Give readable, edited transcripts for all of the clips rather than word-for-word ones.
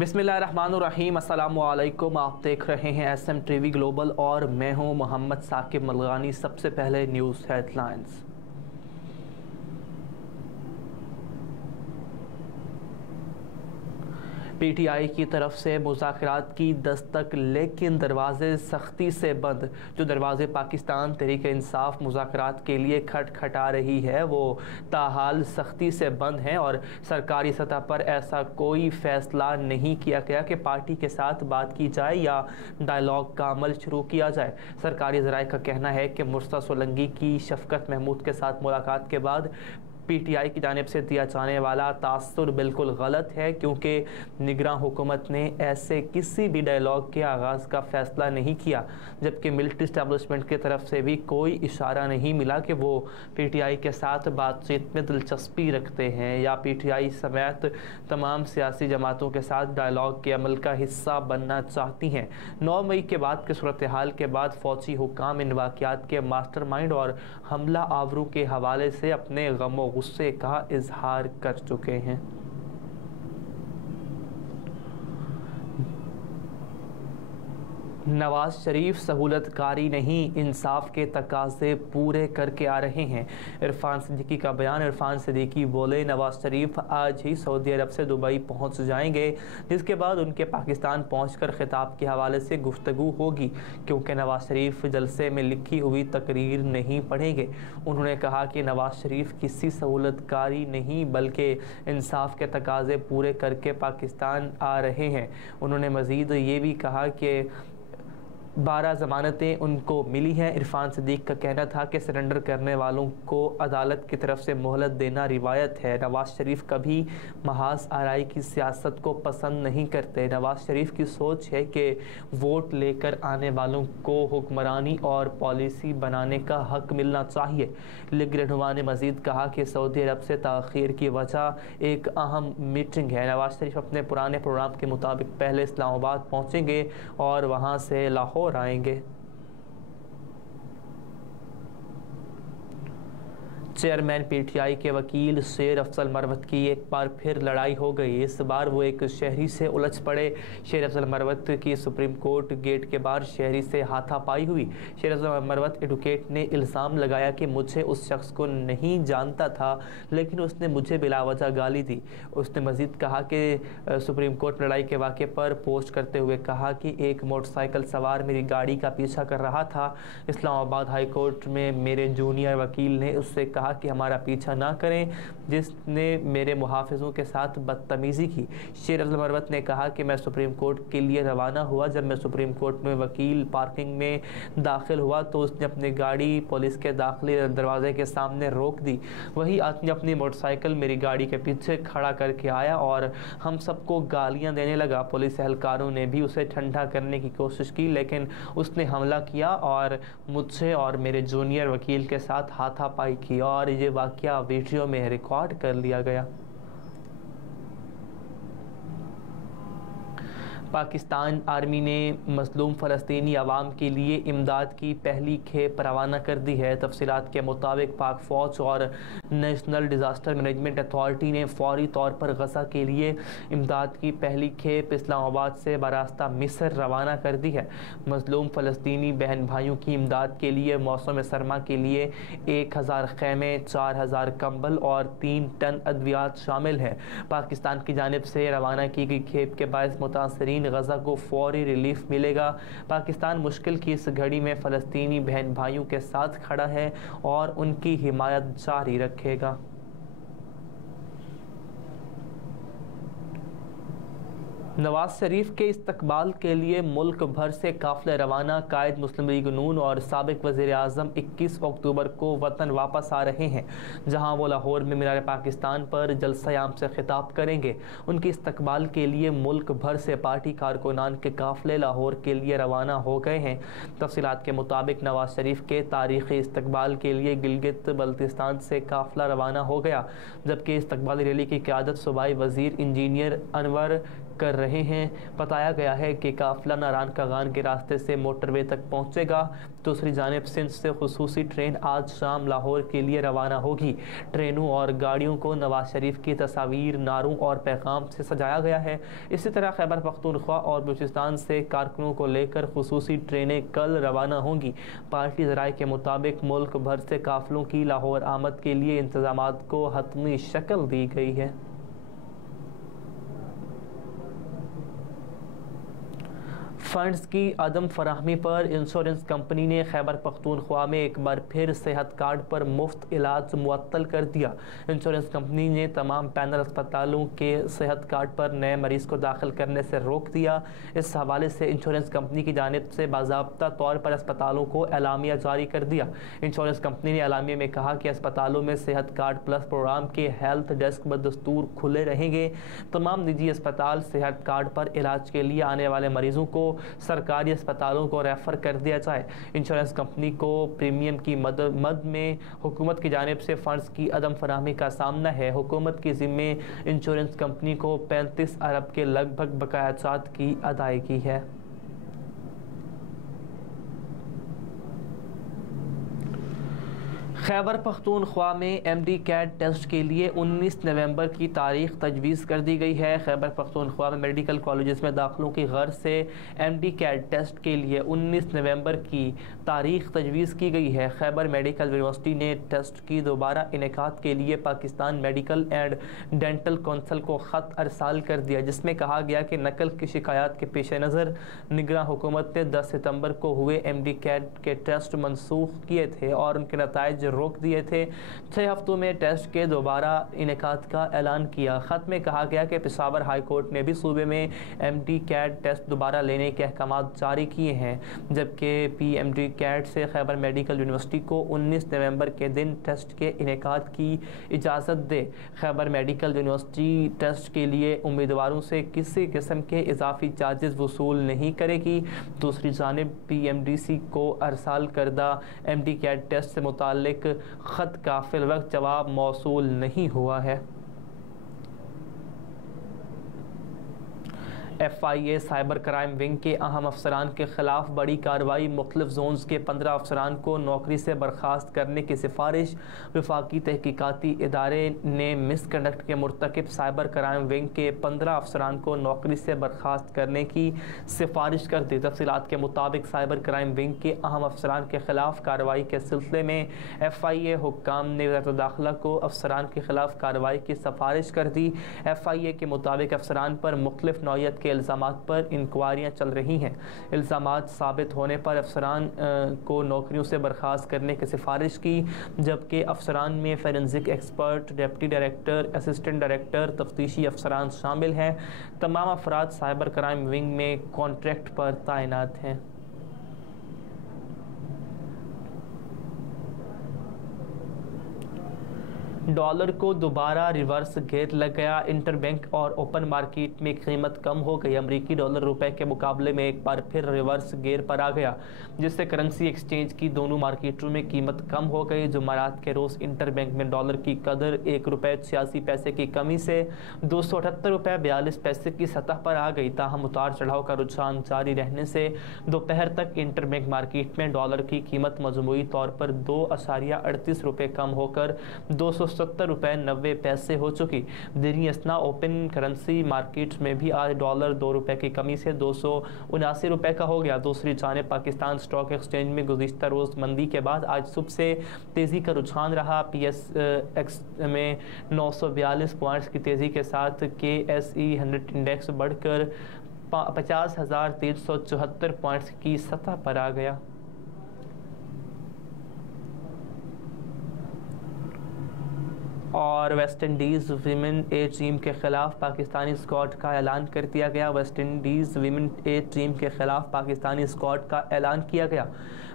बिस्मिल्लाहिर्रहमानिर्रहीम, अस्सलामुअलैकुम। आप देख रहे हैं SM टीवी ग्लोबल और मैं हूं मोहम्मद साकिब मलगानी। सबसे पहले न्यूज़ हेडलाइंस। PTI की तरफ से मुज़ाकरात की दस्तक, लेकिन दरवाजे सख्ती से बंद। जो दरवाजे पाकिस्तान तहरीक इंसाफ मुज़ाकरात के लिए खटखटा रही है वो ताहाल सख्ती से बंद हैं और सरकारी सतह पर ऐसा कोई फ़ैसला नहीं किया गया कि पार्टी के साथ बात की जाए या डायलॉग का अमल शुरू किया जाए। सरकारी ज़राए का कहना है कि मुर्तज़ा सोलंकी की शफ़कत महमूद के साथ मुलाकात के बाद PTI की जानिब से दिया जाने वाला तासुर बिल्कुल गलत है, क्योंकि निगरान हुकूमत ने ऐसे किसी भी डायलॉग के आगाज़ का फ़ैसला नहीं किया, जबकि मिलिट्री इस्टेब्लिशमेंट की तरफ से भी कोई इशारा नहीं मिला कि वो PTI के साथ बातचीत में दिलचस्पी रखते हैं या PTI समेत तमाम सियासी जमातों के साथ डायलॉग के अमल का हिस्सा बनना चाहती हैं। 9 मई के बाद की सूरत हाल के बाद फ़ौजी हुकाम इन वाक़यात के मास्टरमाइंड और हमला आवरों के हवाले से अपने गम गुस्से का इजहार कर चुके हैं। नवाज शरीफ सहूलतकारी नहीं, इंसाफ के तकाज़े पूरे करके आ रहे हैं। इरफान सिद्दीकी का बयान। इरफान सिद्दीकी बोले, नवाज शरीफ आज ही सऊदी अरब से दुबई पहुंच जाएंगे, जिसके बाद उनके पाकिस्तान पहुंचकर खिताब के हवाले से गुफ्तगू होगी, क्योंकि नवाज शरीफ जलसे में लिखी हुई तकरीर नहीं पढ़ेंगे। उन्होंने कहा कि नवाज शरीफ किसी सहूलतकारी नहीं बल्कि इंसाफ के तकाज़े पूरे करके पाकिस्तान आ रहे हैं। उन्होंने मज़ीद ये भी कहा कि 12 ज़मानतें उनको मिली हैं। इरफान सिद्दीक का कहना था कि सरेंडर करने वालों को अदालत की तरफ से मोहलत देना रिवायत है। नवाज शरीफ कभी महाज आराई की सियासत को पसंद नहीं करते। नवाज शरीफ की सोच है कि वोट लेकर आने वालों को हुक्मरानी और पॉलिसी बनाने का हक मिलना चाहिए। लीग रहनुमा ने मज़ीद कहा कि सऊदी अरब से ताख़ीर की वजह एक अहम मीटिंग है। नवाज शरीफ अपने पुराने प्रोग्राम के मुताबिक पहले इस्लामाबाद पहुँचेंगे और वहाँ से लाहौर आएंगे। चेयरमैन PTI के वकील शेर अफजल मरवत की एक बार फिर लड़ाई हो गई। इस बार वो एक शहरी से उलझ पड़े। शेर अफजल मरवत की सुप्रीम कोर्ट गेट के बाहर शहरी से हाथापाई हुई। शेर अफजल मरवत एडवोकेट ने इल्ज़ाम लगाया कि मुझे उस शख्स को नहीं जानता था, लेकिन उसने मुझे बिलावजह गाली दी। उसने मज़ीद कहा कि सुप्रीम कोर्ट लड़ाई के वाक़े पर पोस्ट करते हुए कहा कि एक मोटरसाइकिल सवार मेरी गाड़ी का पीछा कर रहा था। इस्लामाबाद हाई कोर्ट में मेरे जूनियर वकील ने उससे कहा कि हमारा पीछा ना करें, जिसने मेरे मुहाफ़िज़ों के साथ बदतमीज़ी की। शेर अफजल मरवत ने कहा कि मैं सुप्रीम कोर्ट के लिए रवाना हुआ। जब मैं सुप्रीम कोर्ट में वकील पार्किंग में दाखिल हुआ तो उसने अपनी गाड़ी पुलिस के दाखिली दरवाजे के सामने रोक दी। वही आदमी अपनी मोटरसाइकिल मेरी गाड़ी के पीछे खड़ा करके आया और हम सबको गालियां देने लगा। पुलिस एहलकारों ने भी उसे ठंडा करने की कोशिश की, लेकिन उसने हमला किया और मुझसे और मेरे जूनियर वकील के साथ हाथापाई की और ये वाक़या वीडियो में रिकॉर्ड कर लिया गया। पाकिस्तान आर्मी ने मज़लूम फ़लस्तीनी अवाम के लिए इमदाद की पहली खेप रवाना कर दी है। तफसीलात के मुताबिक पाक फ़ौज और नेशनल डिज़ास्टर मैनेजमेंट अथॉरिटी ने फ़ौरी तौर पर गज़ा के लिए इमदाद की पहली खेप इस्लामाबाद से बरास्ता मिस्र रवाना कर दी है। मज़लूम फ़लस्तीनी बहन भाइयों की इमदाद के लिए मौसम सरमा के लिए 1000 खैमे, 4000 कंबल और 3 टन अद्वियात शामिल हैं। पाकिस्तान की जानिब से रवाना की गई खेप के बायस मुतासरीन गज़ा को फौरी रिलीफ मिलेगा। पाकिस्तान मुश्किल की इस घड़ी में फ़लस्तीनी बहन भाइयों के साथ खड़ा है और उनकी हिमायत जारी रखेगा। नवाज शरीफ के इस्तकबाल के लिए मुल्क भर से काफ़िले रवाना। कायद मुस्लिम लीग नून और साबिक वज़ीर आज़म 21 अक्टूबर को वतन वापस आ रहे हैं, जहां वो लाहौर में मीनार पाकिस्तान पर जलसा-ए-आम से खिताब करेंगे। उनके इस्तकबाल के लिए मुल्क भर से पार्टी कारकुनान के काफ़िले लाहौर के लिए रवाना हो गए हैं। तफसीलात के मुताबिक नवाज शरीफ के तारीख़ी इस्तकबाल के लिए गिलगित बल्तिस्तान से काफ़िला रवाना हो गया, जबकि इस्तकबाली रैली की क़यादत सूबाई वज़ीर इंजीनियर अनवर कर रहे हैं। बताया गया है कि काफ़िला नारायण कागान के रास्ते से मोटरवे तक पहुंचेगा, दूसरी जानिब सिंध से खुसूसी ट्रेन आज शाम लाहौर के लिए रवाना होगी। ट्रेनों और गाड़ियों को नवाज शरीफ की तस्वीर, नारों और पैगाम से सजाया गया है। इसी तरह खैबर पख्तूनख्वा और बलूचिस्तान से कारकुनों को लेकर खुसूसी ट्रेनें कल रवाना होंगी। पार्टी ज़राए के मुताबिक मुल्क भर से काफिलों की लाहौर आमद के लिए इंतजामात को हतमी शक्ल दी गई है। फंड्स की अदम फराहमी पर इंश्योरेंस कंपनी ने खैबर पख्तूनख्वा में एक बार फिर सेहत कार्ड पर मुफ्त इलाज मुअत्तल कर दिया। इंश्योरेंस कंपनी ने तमाम पैनल अस्पतालों के सेहत कार्ड पर नए मरीज को दाखिल करने से रोक दिया। इस हवाले से इंश्योरेंस कंपनी की जानिब से बाज़ाब्ता तौर पर अस्पतालों को एलामिया जारी कर दिया। इंश्योरेंस कंपनी ने एलामिया में कहा कि अस्पतालों में सेहत कार्ड प्लस प्रोग्राम के हेल्थ डेस्क बदस्तूर खुले रहेंगे। तमाम निजी अस्पताल सेहत कार्ड पर इलाज के लिए आने वाले मरीजों को सरकारी अस्पतालों को रेफर कर दिया जाए। इंश्योरेंस कंपनी को प्रीमियम की मद में हुकूमत की जानिब से फ़ंड्स की अदम फराहमी का सामना है। हुकूमत के ज़िम्मे इंश्योरेंस कंपनी को 35 अरब के लगभग बकायाजात की अदायगी है। खैबर पख्तूनख्वा में MD कैट टेस्ट के लिए 19 नवंबर की तारीख तजवीज़ कर दी गई है। खैबर पख्तूनख्वा में मेडिकल कॉलेजेस में दाखिलों की गर्ज से MD कैट टेस्ट के लिए 19 नवंबर की तारीख तजवीज़ की गई है। खैबर मेडिकल यूनिवर्सिटी ने टेस्ट की दोबारा इनेकाद के लिए Pakistan medical and dental council को ख़त अरसाल कर दिया, जिसमें कहा गया कि नकल की शिकायत के पेश नज़र निगरान हुकूमत ने 10 सितंबर को हुए MD कैट के टेस्ट मनसूख किए थे और उनके नताइज रोक दिए थे। 6 हफ्तों में टेस्ट के दोबारा इनेकाद का ऐलान किया। ख़त में कहा गया कि पेशावर हाई कोर्ट ने भी सूबे में MD कैट टेस्ट दोबारा लेने के अहकाम जारी किए हैं, जबकि PMD कैट से खैबर मेडिकल यूनिवर्सिटी को 19 नवंबर के दिन टेस्ट के इनेकाद की इजाज़त दे। खैबर मेडिकल यूनिवर्सिटी टेस्ट के लिए उम्मीदवारों से किसी किस्म के इजाफी चार्जेस वसूल नहीं करेगी। दूसरी जानिब PMDC को अरसाल करदा MD कैट टेस्ट से मुताल्लिक ख़त का फिलवक्त जवाब मौसूल नहीं हुआ है। FIA साइबर क्राइम विंग के अहम अफसरान के खिलाफ बड़ी कार्रवाई। मुख्तलिफ जोन्स के 15 अफसरान को नौकरी से बर्खास्त करने की सिफारिश। वफाकी तहकीकाती इदारे ने मिसकंडक्ट के मुर्तकिब साइबर क्राइम विंग के 15 अफसरान को नौकरी से बर्खास्त करने की सिफारिश कर दी। तफसीलात के मुताबिक साइबर क्राइम विंग के अहम अफसरान के खिलाफ कार्रवाई के सिलसिले में FIA हुक्काम ने वज़ारत दाखिला को अफसरान के खिलाफ कार्रवाई की सिफारिश कर दी। FIA के मुताबिक अफसरान पर मुख्तलिफ नौइयत के इल्ज़ामात पर इंक्वायरियाँ चल रही हैं। इल्ज़ामात साबित होने पर अफसरान को नौकरियों से बर्खास्त करने की सिफारिश की, जबकि अफसरान में forensic expert, deputy director, assistant director, तफ्तीशी अफसरान शामिल हैं। तमाम अफराद साइबर क्राइम विंग में कॉन्ट्रैक्ट पर तैनात हैं। डॉलर को दोबारा रिवर्स गेयर लग गया। इंटरबैंक और ओपन मार्केट में कीमत कम हो गई। अमरीकी डॉलर रुपए के मुकाबले में एक बार फिर रिवर्स गेयर पर आ गया, जिससे करेंसी एक्सचेंज की दोनों मार्केटों में कीमत कम हो गई। जुमेरात के रोज़ इंटरबैंक में डॉलर की कदर ₹1.86 की कमी से ₹278.42 की सतह पर आ गई। ताहम उतार चढ़ाव का रुझान जारी रहने से दोपहर तक इंटरबैंक मार्केट में डॉलर की कीमत मजमूई तौर पर ₹2.38 कम होकर ₹270.90 हो चुकी। दिनी असना ओपन करेंसी मार्केट्स में भी आज डॉलर ₹2 की कमी से ₹279 का हो गया। दूसरी जानिब पाकिस्तान स्टॉक एक्सचेंज में गुज़िश्ता रोज़ मंदी के बाद आज सुबह से तेज़ी का रुझान रहा। PSX में 942 पॉइंट्स की तेज़ी के साथ KSE 100 इंडेक्स बढ़कर 50,374 पॉइंट्स की सतह पर आ गया। और वेस्ट इंडीज़ वीमेन ए टीम के ख़िलाफ़ पाकिस्तानी स्क्वाड का ऐलान कर दिया गया। वेस्ट इंडीज़ वीमेन ए टीम के ख़िलाफ़ पाकिस्तानी स्क्वाड का ऐलान किया गया।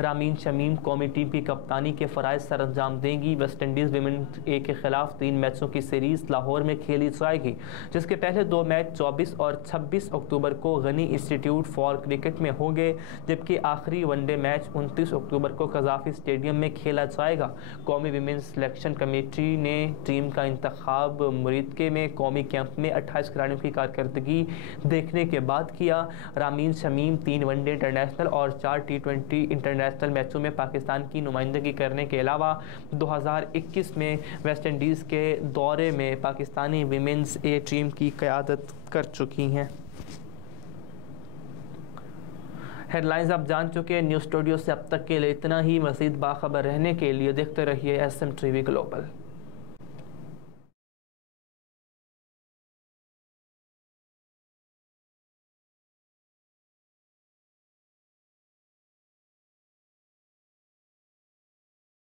रामीन शमीम कौमी टीम की कप्तानी के फ़राइज़ सर अंजाम देंगी। वेस्ट इंडीज़ वीमेन ए के ख़िलाफ़ 3 मैचों की सीरीज़ लाहौर में खेली जाएगी, जिसके पहले 2 मैच 24 और 26 अक्टूबर को गनी इंस्टीट्यूट फॉर क्रिकेट में होंगे, जबकि आखिरी वनडे मैच 29 अक्टूबर को कज़ाफ़ी स्टेडियम में खेला जाएगा। कौमी वीमेन सिलेक्शन कमेटी ने टीम का इंतखाब मुरीदके में कौमी कैंप में 28 खिलाड़ियों की कारकर्दगी देखने के बाद किया। रामीन शमीम 3 वनडे इंटरनेशनल और 4 T20 इंटरनेशनल इंटरनेशनल मैचों में पाकिस्तान की नुमाइंदगी करने के अलावा 2021 में वेस्ट इंडीज़ के दौरे में पाकिस्तानी विमेंस ए टीम की क़यादत कर चुकी हैं। हेडलाइंस आप जान चुके हैं। न्यूज़ स्टूडियो से अब तक के लिए इतना ही। मज़ीद बाखबर रहने के लिए देखते रहिए SM TV ग्लोबल।